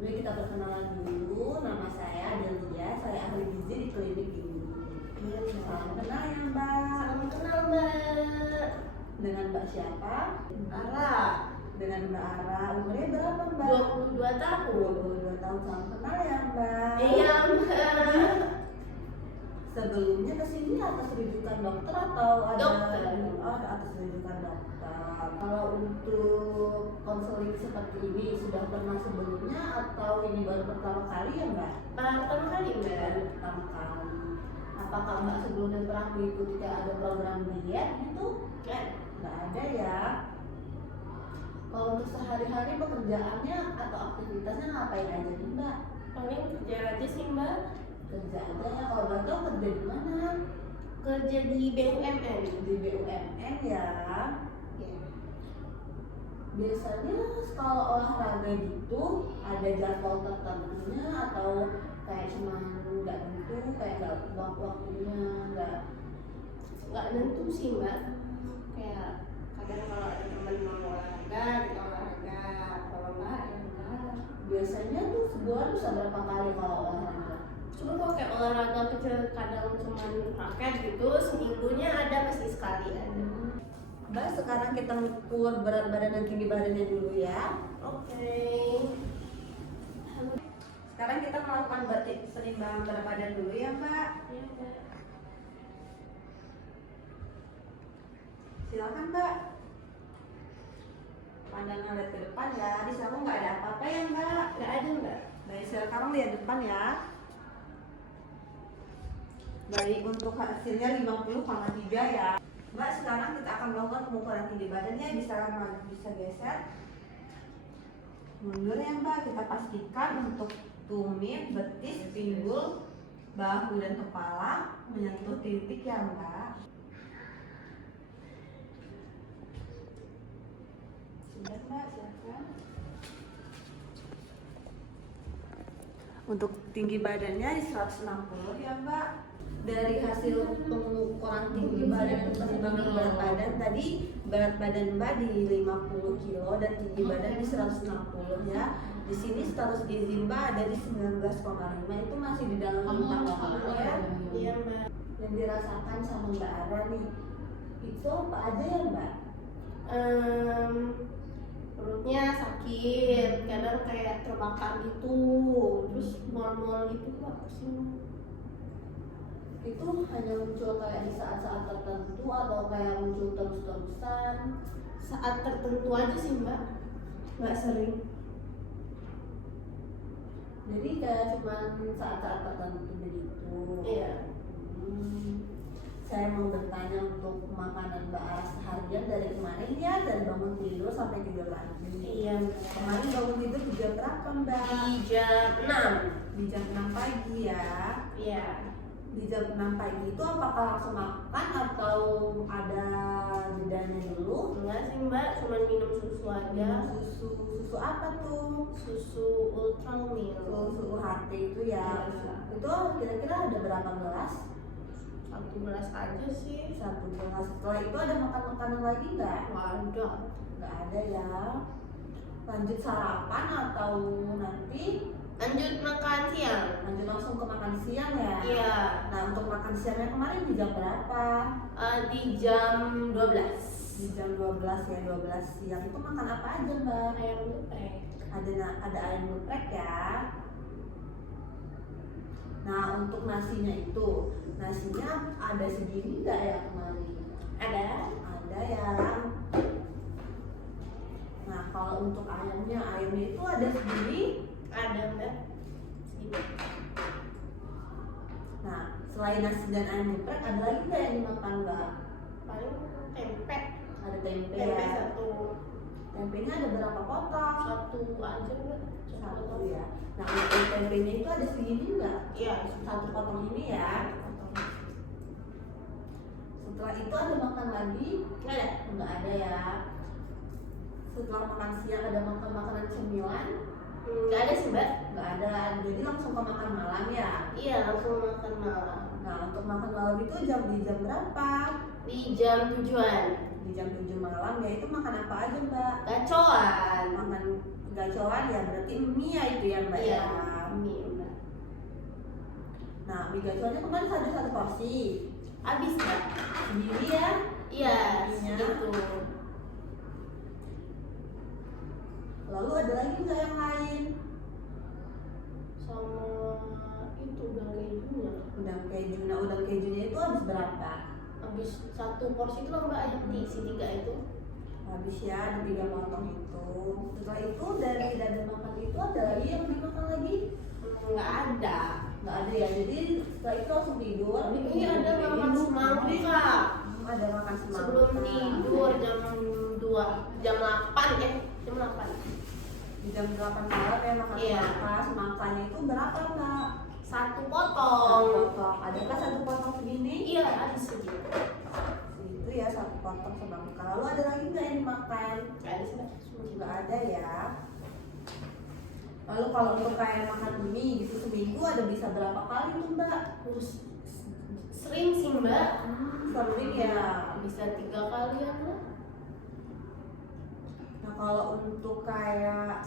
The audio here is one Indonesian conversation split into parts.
Jadi kita perkenalan dulu, nama saya Delia, saya ahli gizi di klinik ini. Salam kenal ya Mbak. Salam kenal Mbak. Dengan Mbak siapa? Ara. Dengan Mbak Ara. Umurnya berapa Mbak? 22 tahun. 22 tahun. Salam kenal ya Mbak. Iya Mbak. Sebelumnya kesini atas rujukan dokter atau ada? Dokter. Oh, atas rujukan dokter. Kalau untuk konseling seperti ini sudah pernah sebelumnya atau ini baru pertama kali ya Mbak? Pertama kali Mbak. Baru pertama kali. Apakah Mbak sebelumnya pernah mengikuti kayak ada program diet gitu? Nggak ada ya. Kalau untuk sehari-hari pekerjaannya atau aktivitasnya ngapain aja nih Mbak? Paling kerja aja sih Mbak. Kerja aja ya. Kalau nggak tahu kerja di mana? Kerja di BUMN. Di BUMN ya. Ya. Biasanya kalau olahraga gitu ada jadwal tertentunya atau kayak cuma nggak tentu, kayak nggak waktunya Nggak nentu sih Mbak. Kayak kadang kalau ada teman mau olahraga, kita olahraga. Kalau enggak, ya enggak. biasanya tuh sebulan bisa berapa kali kalau olahraga? Cuma kalau kayak olahraga kecil kadang cuma raket gitu, seminggunya ada pasti sekali ada. Mbak, sekarang kita ukur berat badan dan tinggi badannya dulu ya. Oke. Sekarang kita melakukan penimbangan berat badan dulu ya Mbak. Iya Mbak. Silakan Mbak. Pandangan lihat ke depan ya. Di sana nggak ada apa-apa ya Mbak. Nggak ada Mbak. Baik, sekarang lihat depan ya. Baik, untuk hasilnya 50,3 ya. Mbak, sekarang kita akan melakukan pengukuran tinggi badannya. Bisa geser mundur ya Mbak. Kita pastikan untuk tumit, betis, pinggul, bahu dan kepala menyentuh titik ya Mbak. Sudah Mbak, silakan. Untuk tinggi badannya di 160 ya Mbak. Dari hasil pengukuran tinggi badan dan penimbangan berat badan tadi, berat badan Mbak di 50 kilo dan tinggi badan di 160 ya. Di sini status gizi Mbak ada di 19,5, itu masih di dalam rentang normal ya. Iya Mbak. Yang dirasakan sama Mbak Ara nih, itu apa aja ya Mbak? Perutnya sakit, kadang kayak terbakar gitu, terus mual-mual gitu Mbak, pusing. Itu hanya muncul kayak di saat-saat tertentu atau kayak muncul terus-terusan? Saat tertentu aja sih Mbak, nggak sering. Jadi kayak cuman saat-saat tertentu begitu. Iya. Saya mau bertanya untuk makanan Mbak Ara seharian dari kemarin ya, dari bangun tidur sampai tidur lagi. Iya Mbak. Kemarin bangun tidur di jam berapa Mbak? Di jam 6. Di jam 6 pagi ya. Iya. Di jam 6 pagi itu apakah langsung makan atau ada jedanya dulu? Enggak sih Mbak, cuma minum susu aja. Susu apa tuh? Susu ultra milk. Susu HT itu ya. Iya. Itu kira-kira ada berapa gelas? 11 aja sih. 1 gelas. Setelah itu ada makan makanan lagi nggak? Nggak ada. Nggak ada ya. Lanjut sarapan atau nanti Lanjut makan siang. lanjut langsung ke makan siang ya? Iya. Nah, untuk makan siangnya kemarin di jam berapa? Di jam 12. Di jam 12 ya, 12 siang. Itu makan apa aja Mbak? Ayam geprek. Ada ayam geprek ya. Nah, untuk nasinya itu, nasinya ada segini nggak ya kemarin? Ada. Ada ya. Nah, kalau untuk ayamnya itu ada segini. Ada Mbak. Sini. Nah, selain nasi dan ayam geprek, ada lagi nggak yang dimakan Mbak? Paling tempe. Ada tempe Tempe ya. satu. Tempenya ada berapa potong? Satu aja Mbak. Satu ya. Nah, untuk tempenya itu ada segini nggak? Iya. Satu potong ini ya. Setelah itu ada makan lagi? Nggak ada. Nggak ada ya. Setelah makan siang ada makan makanan cemilan? Nggak ada sih Mbak. Nggak ada. Jadi langsung ke makan malam ya. Iya, langsung makan malam. Nah, untuk makan malam itu di jam berapa? Di jam 7-an. Di jam 7 malam ya. Itu makan apa aja Mbak? Gacoan. Makan gacoan ya berarti mie ya itu ya mbak Iya, ya. mie mbak. Nah mie gacoannya kemarin ada satu porsi Habis mbak? sendiri ya. Iya, Mienya. segitu. Lalu ada lagi nggak yang lain? Sama itu udang kejunya. Udang keju. Nah udang kejunya itu habis berapa? Habis satu porsi itu loh mbak, yang diisi 3 itu. Habis ya ada 3 potong itu. Setelah itu dari dada makan itu ada lagi yang dimakan lagi? Nggak ada. Nggak ada ya. Jadi setelah itu langsung tidur. Ini ada makan semangka. Ada makan semangka. Sebelum tidur jam 2, jam 8 jam 8. Di jam 8 malam ya makan Iya. semangka. Semangkanya itu berapa mbak? 1 Satu potong. potong. Adakah 1 potong segini? Iya, ada segitu. Itu ya 1 potong semangka. Lalu ada lagi nggak yang dimakan? Nggak ada sih mbak. Nggak ada ya. Lalu kalau untuk kayak makan mie gitu seminggu ada bisa berapa kali tuh mbak? Terus sering sih mbak. Sering ya. Bisa 3 kalian lah. Nah kalau untuk kayak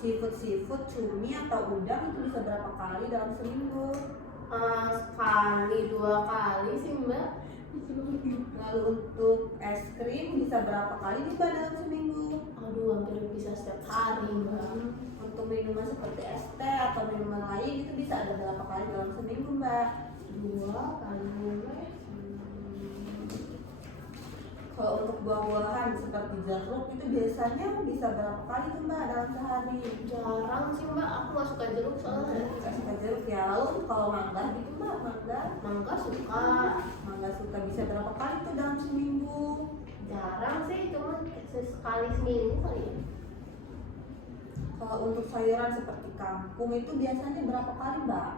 seafood cumi atau udang itu bisa berapa kali dalam seminggu? Sekali 2 kali sih mbak. Lalu untuk es krim bisa berapa kali nih mbak dalam seminggu? Aduh, hampir bisa setiap hari mbak. Untuk minuman seperti es teh atau minuman lain itu bisa ada berapa kali dalam seminggu mbak? 2 kali boleh. Kalau untuk buah-buahan seperti jeruk itu biasanya bisa berapa kali tuh mbak dalam sehari? Jarang sih mbak, aku nggak suka jeruk soalnya. Nggak suka jeruk ya. Lalu kalau mangga gitu mbak, Mangga suka. mangga suka bisa berapa kali tuh dalam seminggu? Jarang sih, cuma sekali seminggu kali ya. Kalau untuk sayuran seperti kangkung itu biasanya berapa kali mbak?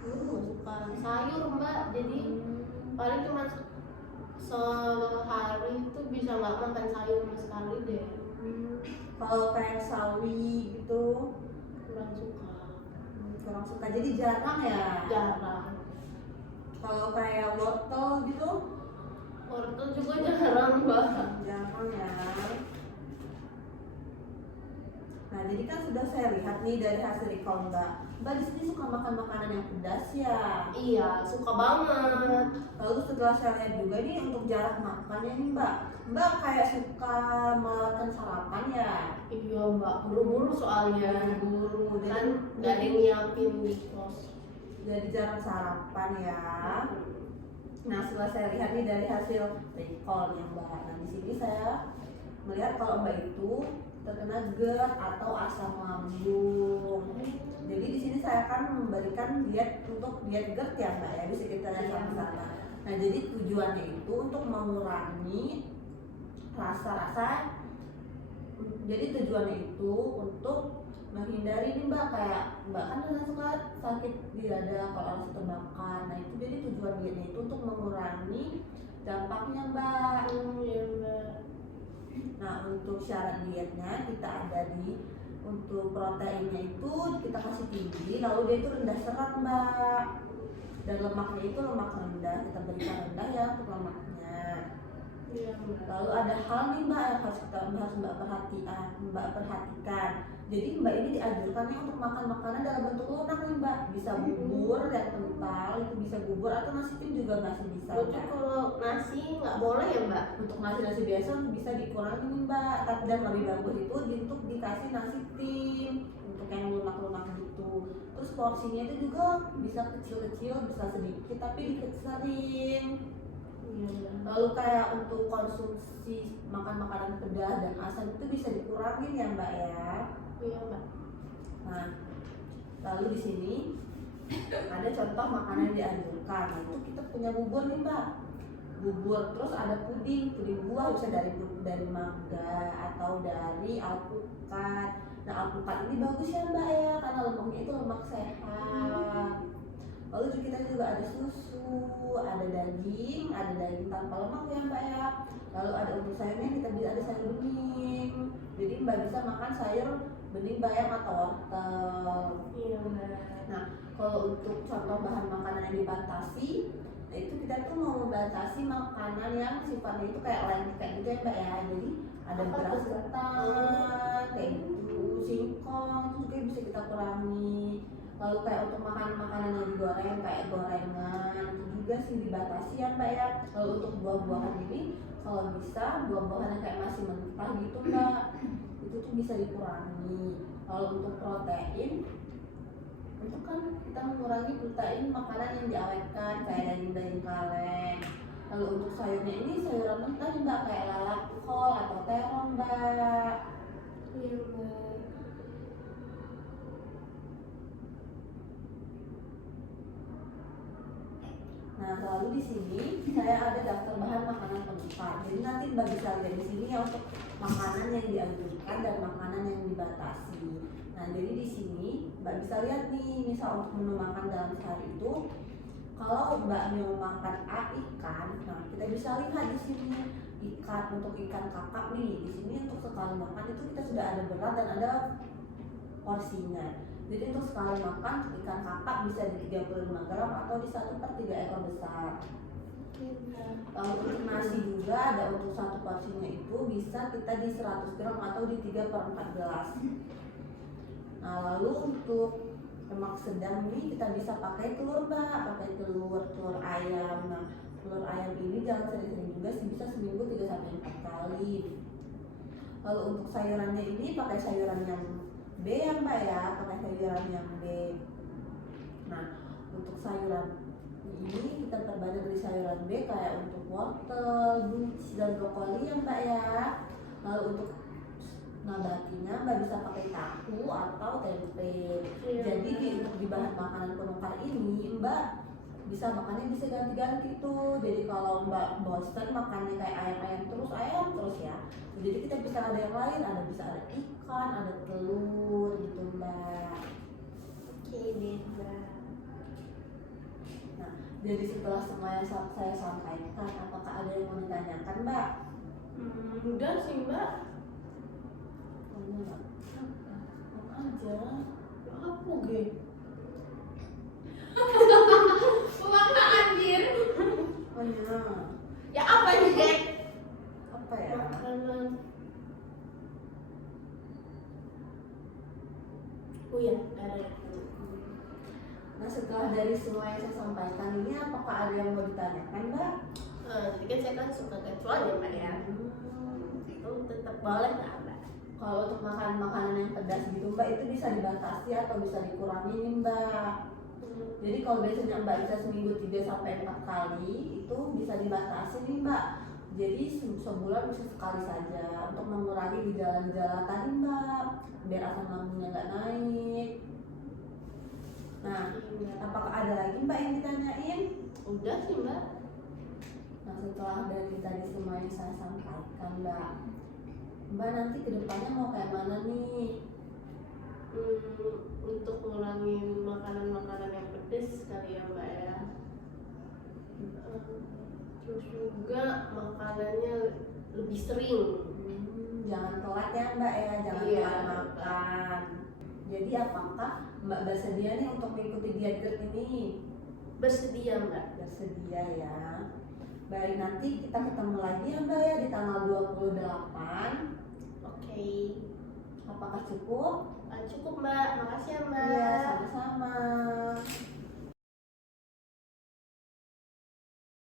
Nggak suka sayur mbak, jadi paling cuma sehari itu bisa nggak makan sayur sama sekali deh. Kalau kayak sawi gitu Kurang suka. kurang suka, jadi jarang ya. Jarang. Kalau kayak wortel gitu Wortel juga jarang mbak. jarang ya. Nah jadi kan sudah saya lihat nih dari hasil recall mbak di sini suka makan makanan yang pedas ya. Iya, suka banget. Lalu setelah saya lihat juga nih untuk jarak makannya nih mbak kayak suka melewatkan sarapan ya. Iya mbak, buru-buru soalnya. Buru Kan nggak ada yang nyiapin di kos. jadi jarang sarapan ya. Nah setelah saya lihat nih dari hasil recall nih mbak, nah di sini saya melihat kalau mbak itu terkena GERD atau asam lambung. Jadi di sini saya akan memberikan diet untuk diet GERD ya mbak ya, bisa kita lihat sama-sama. Nah jadi tujuannya itu untuk mengurangi rasa-rasa. Jadi tujuannya itu untuk menghindari nih mbak, kayak mbak kan suka sakit di dada kalau harus terbakar. Nah itu jadi tujuan dietnya itu untuk mengurangi dampaknya mbak. Iya mbak. Nah untuk syarat dietnya kita ada di untuk proteinnya itu kita kasih tinggi, lalu dia itu rendah serat mbak, dan lemaknya itu lemak rendah, kita berikan rendah ya untuk lemaknya. Iya mbak. Lalu ada hal nih mbak yang harus mbak perhatikan. Jadi mbak ini dianjurkan nih untuk makan makanan dalam bentuk lunak nih mbak, bisa bubur yang kental itu bisa bubur atau nasi tim juga masih bisa. Berarti Mbak. kalau nasi nggak boleh ya mbak? Untuk nasi biasa bisa dikurangi nih mbak, tapi dan lebih bagus itu untuk dikasih nasi tim untuk yang lunak-lunak gitu. Terus porsinya itu juga bisa kecil-kecil, bisa sedikit tapi dikesarin. Iya mbak. Lalu kayak untuk konsumsi makan makanan pedas dan asam itu bisa dikurangin ya mbak ya. Iya mbak. Nah, lalu di sini ada contoh makanan yang dianjurkan. Nah, itu kita punya bubur nih mbak. Bubur, terus ada puding buah bisa dari mangga atau dari alpukat. Nah, alpukat ini bagus ya mbak ya, karena lemaknya itu lemak sehat. Lalu kita juga ada susu, ada daging tanpa lemak ya mbak ya. Lalu ada untuk sayurnya kita bisa ada sayur bening. Jadi mbak bisa makan sayur bening bayam atau wortel. Iya mbak. Nah kalau untuk contoh bahan makanan yang dibatasi, nah itu kita tuh mau membatasi makanan yang sifatnya itu kayak lengket gitu ya mbak ya. Jadi ada Apa beras tuh? ketan kayak gitu, singkong itu juga bisa kita kurangi. Lalu kayak untuk makanan yang digoreng kayak gorengan itu juga sih dibatasi ya Mbak ya. Lalu untuk buah-buahan ini kalau bisa buah-buahan yang kayak masih mentah gitu Mbak, itu tuh bisa dikurangi. Lalu untuk protein itu kan kita mengurangi protein makanan yang diawetkan kayak daging-daging kaleng. Lalu untuk sayurnya ini sayuran mentah Mbak kayak lalap, kol atau terong Mbak. Iya Mbak. Nah, lalu di sini saya ada daftar bahan makanan penumpang. Jadi nanti Mbak bisa lihat di sini ya untuk makanan yang dianjurkan dan makanan yang dibatasi. Nah, jadi di sini Mbak bisa lihat nih, misal untuk menu makan dalam sehari itu, kalau Mbak mau makan ikan, nah kita bisa lihat di sini ikan untuk ikan kakap nih. Di sini untuk sekali makan itu kita sudah ada berat dan ada porsinya. Jadi untuk sekali makan ikan kakap bisa di 35 gram atau di 1/3 ekor besar. Lalu untuk nasi juga ada untuk satu porsinya itu bisa kita di 100 gram atau di 3/4 gelas. Nah lalu untuk lemak sedang ini kita bisa pakai telur Mbak, pakai telur ayam. Nah telur ayam ini jangan sering-sering juga sih, bisa seminggu 3-4 kali. Lalu untuk sayurannya ini pakai sayuran yang B ya Mbak ya, pakai sayuran yang B. Nah untuk sayuran ini kita perbanyak dari sayuran B kayak untuk wortel, buncis, dan brokoli ya Mbak ya. Lalu untuk nabatinya Mbak bisa pakai tahu atau tempe. Jadi untuk di bahan makanan penukar ini Mbak bisa makannya bisa ganti-ganti tuh. Jadi kalau Mbak bosan makannya kayak ayam terus ya. Jadi kita bisa ada yang lain, bisa ada ikan, ada telur gitu Mbak. Oke deh Mbak. Nah, jadi setelah semua yang saya sampaikan, apakah ada yang mau ditanyakan Mbak? Udah sih Mbak. Mbak, apa aja? Apa ge? Apa anjir? Oh iya. Ya apa nih Ge? Apa ya? Makanan. Oh ya, ada. Nah setelah dari semua yang saya sampaikan ini, apakah ada yang mau ditanyakan Mbak? Jadi kan saya kan suka kecuali ya Mbak ya. Itu tetap boleh nggak Mbak? Kalau untuk makan makanan yang pedas gitu Mbak, itu bisa dibatasi atau bisa dikurangi nih Mbak. Jadi kalau biasanya Mbak bisa seminggu 3-4 kali, itu bisa dibatasi nih Mbak. Jadi sebulan bisa sekali saja untuk mengurangi gejala-gejala tadi Mbak, biar asam lambungnya nggak naik. Nah, apakah ada lagi Mbak yang ditanyain? Udah sih Mbak. Nah setelah dari tadi semua yang saya sampaikan Mbak nanti kedepannya mau kayak mana nih? Untuk ngurangin makanan-makanan yang pedas kali ya Mbak ya. Terus juga makanannya lebih sering. Jangan telat ya Mbak ya, jangan telat makan. Jadi apakah Mbak bersedia nih untuk mengikuti diet GERD ini? Bersedia Mbak. Bersedia ya. Baik, nanti kita ketemu lagi ya Mbak ya di tanggal 28. Oke. Apakah cukup? Cukup Mbak, makasih ya Mbak. Iya, sama-sama.